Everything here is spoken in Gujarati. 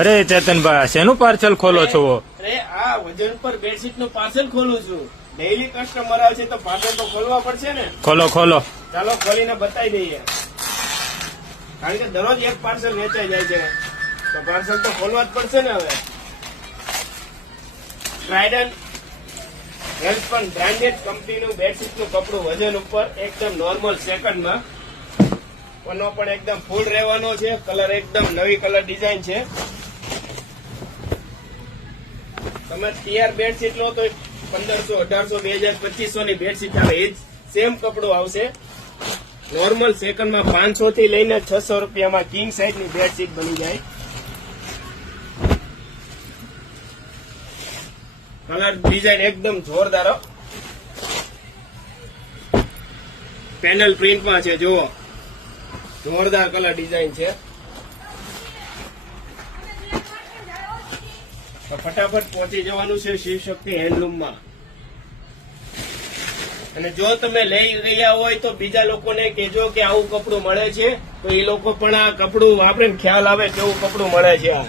અરે ચેતનભાઈ, શેનું પાર્સલ ખોલો છો? અરે આ વજન પર બેડશીટ નું પાર્સલ ખોલું છું. ડેઈલી કસ્ટમર આવે છે તો પાર્સલ તો ખોલવા પડશે ને. ખોલો ખોલો. ચાલો ખોલીને બતાવી દઈએ, કારણ કે દરરોજ એક પાર્સલ વેચાઈ જાય છે તો પાર્સલ તો ખોલવા જ પડશે ને. હવે ટ્રાઇડન્ટ હેલ્થપન બ્રાન્ડેડ કંપનીનું બેડશીટ નું કપડું વજન ઉપર એકદમ નોર્મલ સેકન્ડમાં. પનો પણ એકદમ ફૂલ રહેવાનો છે. કલર એકદમ નવી કલર ડિઝાઇન છે. તમે તૈયાર બેડશીટ લો તો 1500, 1800, 2000, 2500 ની બેડશીટ આવે. એ જ સેમ કપડું આવશે. નોર્મલ સેકન્ડમાં 500 થી લઈને 600 રૂપિયામાં કિંગ સાઇઝ ની બેડશીટ બની જાય. કલર ડિઝાઇન એકદમ જોરદાર. પેનલ પ્રિન્ટમાં છે, જુઓ, જોરદાર કલર ડિઝાઇન છે. ફટાફટ પહોંચી જવાનું છે શિવ શક્તિ હેન્ડલૂમમાં. અને જો તમે લઈ રહ્યા હોય તો બીજા લોકોને કહેજો કે આવું કપડું મળે છે, તો એ લોકો પણ આ કપડું વાપરે ખ્યાલ આવે કેવું કપડું મળે છે. આ